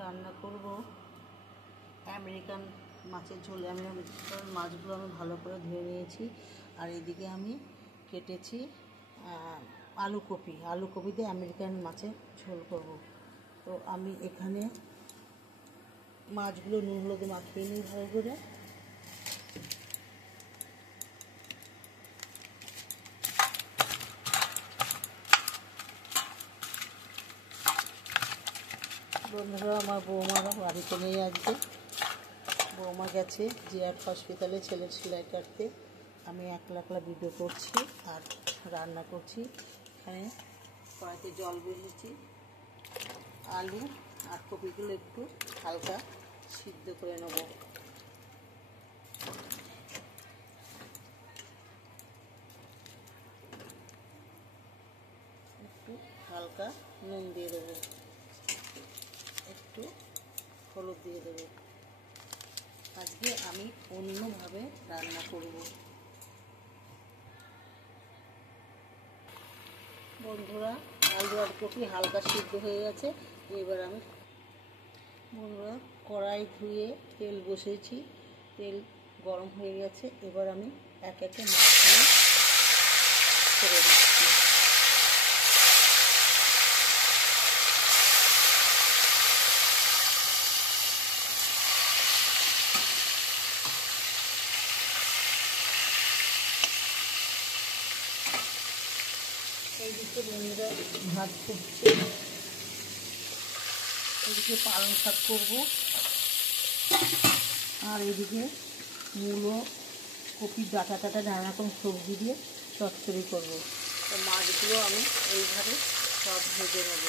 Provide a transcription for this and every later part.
রান্না করব আমেরিকান মাছের ঝোল। মাছগুলো আমি ভালো করে ধুয়ে নিয়েছি, আর এদিকে আমি কেটেছি আলু কপি দিয়ে আমেরিকান মাছের ঝোল করব। তো আমি এখানে মাছগুলো নুন হলুদে মাখিয়ে নিই ভালো করে। বন্ধুরা, আমার বৌমারা বাড়িতে নেই আজকে। বৌমা গেছে জিআর হসপিটালে ছেলের সেলাই কাটতে। আমি একলা ভিডিও করছি আর রান্না করছি। এখানে কড়াইতে জল বসিয়েছি। আলু আর কপিগুলো একটু হালকা সিদ্ধ করে নেব। একটু হালকা নুন দিয়ে দেবো, একটু হলুদ দিয়ে দেবো। আজকে আমি অন্যভাবে রান্না করব। বন্ধুরা, আলু আর কপি হালকা সিদ্ধ হয়ে গেছে। এবার আমি বন্ধুরা কড়াই ধুয়ে তেল বসিয়েছি, তেল গরম হয়ে গেছে। এবার আমি এক একে মাছগুলো ছেড়ে দিচ্ছি। এইদিকে বন্ধুরা ভাত ফুটছে, এদিকে পালং শাক করবো, আর এদিকে মূলো কপির ডাটা নানা রকম সবজি দিয়ে চচ্চড়ি করবো। তো মাছগুলো আমি এইভাবে সব ভেজে নেব।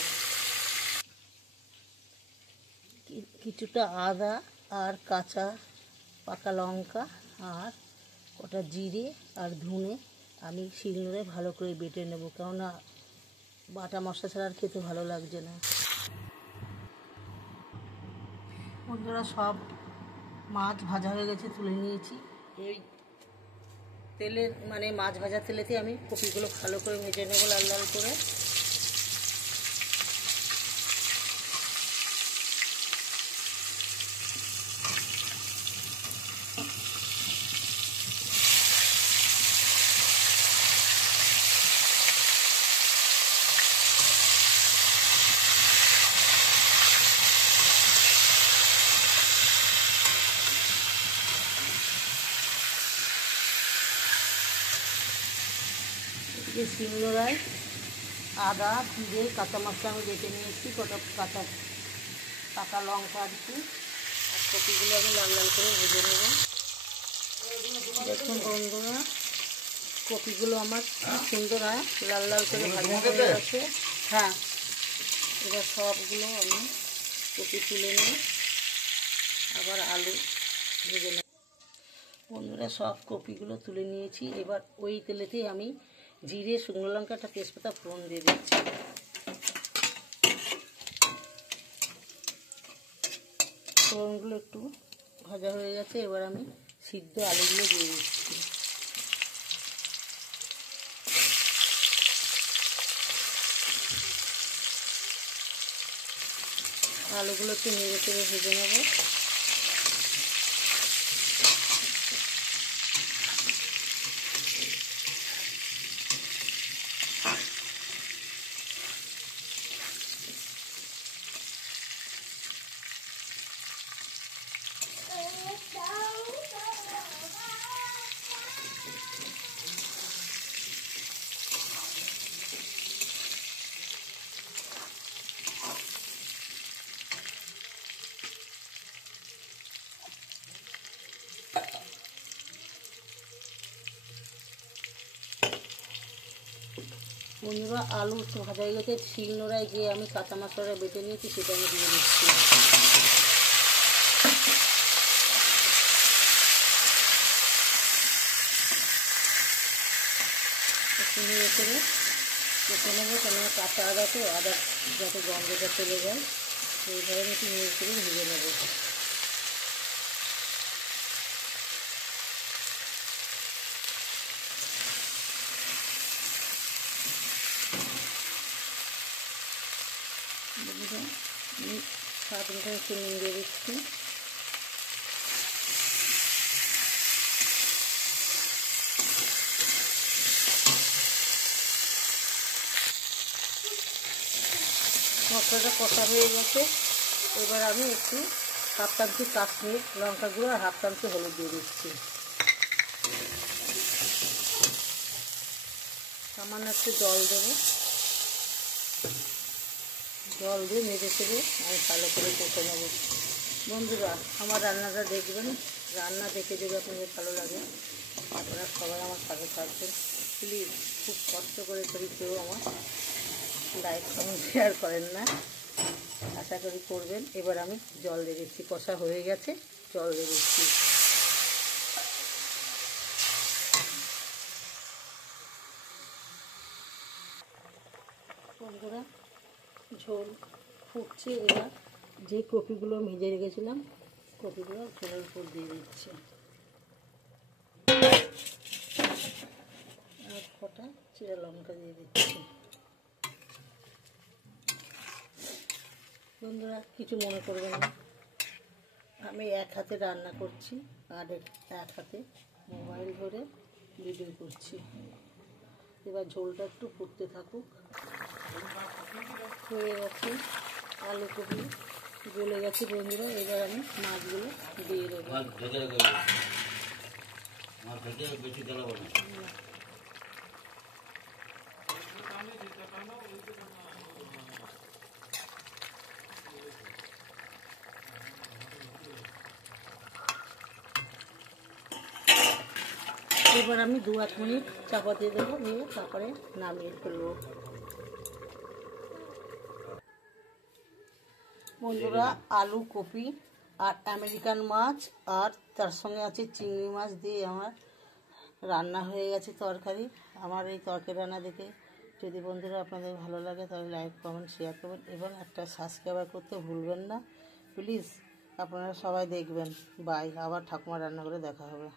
কিছুটা আদা আর কাঁচা পাকা লঙ্কা আর কটা জিরে আর ধনে আমি শিলনোড়ায় ভালো করে বেটে নেব, কেননা বাটা মশলা ছাড়া আর খেতে ভালো লাগছে না। বন্ধুরা, সব মাছ ভাজা হয়ে গেছে, তুলে নিয়েছি। এই তেলের মাছ ভাজা তেলেতে আমি কপিগুলো ভালো করে ভেজে নেব লাল লাল করে। শিলনোড়ায় আদা জিরে কাঁচা মশলা আমি বেটে নিয়েছি, কটা কাঁচা পাকা লঙ্কা আর কি, আর কপিগুলো আমি লাল লাল করে ভেজে নেব। দেখুন বন্ধুরা, কপিগুলো আমার সুন্দর লাল লাল করে ভাজা হয়ে গেছে। হ্যাঁ, এবার সবগুলো আমি কপি তুলে নিয়ে আবার আলু ভেজে নেব। বন্ধুরা, সব কপিগুলো তুলে নিয়েছি। এবার ওই তেলেতেই আমি জিরে শুকনো লঙ্কা একটা তেজপাতা ফোড়ন দিয়ে দিচ্ছি। ফোড়নগুলো একটু ভাজা হয়ে গেছে। এবার আমি সিদ্ধ আলুগুলো দিয়ে দিচ্ছি। আলুগুলো একটু নেড়ে চেড়ে ভেজে নেব। বন্ধুরা, আলু ভাজা হয়ে গেছে। শিলনোড়ায় যে আমি কাঁচা মশলাটা বেটে নিয়েছি সেটা আমি দিয়ে দিচ্ছি। একটু নেড়ে চেড়ে কেটে নেবো, কেননা কাঁচা আদা তো, আদা যাতে গন্ধটা চলে যায় সেইভাবে একটু নেড়ে চেড়ে ভেজে নেবো। স্বাদ মতো চিনি দিয়ে দিচ্ছি। মশলাটা কষা হয়ে গেছে। এবার আমি একটু হাফ চামচি কাশ্মীর লঙ্কা গুঁড়ো আর হাফ চামচি হলুদ দিয়ে দিচ্ছি। সামান্য একটু জল দেবো। জল দিয়ে নেড়ে চেড়ে আমি ভালো করে কষে নেব। বন্ধুরা, আমার রান্নাটা দেখবেন, রান্না দেখে যদি আপনাদের ভালো লাগে আপনারা সবাই আমার সাথে থাকবেন। প্লিজ, খুব কষ্ট করে করি, কেউ আমার লাইক কমেন্ট শেয়ার করেন না, আশা করি করবেন। এবার আমি জল দিয়ে দিচ্ছি। কষা হয়ে গেছে, জল দিয়ে দিচ্ছি। বন্ধুরা, ঝোল ফুটছে। এবার যে কপিগুলো ভেজে রেখেছিলাম কপিগুলো ঝোলের উপর দিয়ে দিচ্ছি। আর কটা চিড়া লঙ্কা দিয়ে দিচ্ছি। বন্ধুরা, কিছু মনে করবেন না, আমি এক হাতে রান্না করছি আর এক হাতে মোবাইল ধরে ভিডিও করছি। এবার ঝোলটা একটু ফুটতে থাকুক। হয়ে গেছে, আলু কপি গলে গেছে। বন্ধুরা, এবার আমি মাছগুলো দিয়ে দেবো। এবার আমি 2-8 মিনিট চাপা দিয়ে দেবো, দিয়ে তারপরে নামিয়ে ফেলবো। বন্ধুরা, আলু কপি আর আমেরিকান মাছ আর তার সঙ্গে আছে চিংড়ি মাছ দিয়ে আমার রান্না হয়ে গেছে তরকারি। আমার এই তরকারি রান্না দেখে যদি বন্ধুরা আপনাদের ভালো লাগে তাহলে লাইক কমেন্ট শেয়ার করবেন এবং একটা সাবস্ক্রাইব করতে ভুলবেন না প্লিজ। আপনারা সবাই দেখবেন। বাই, আবার ঠাকুমার রান্না করে দেখা হবে।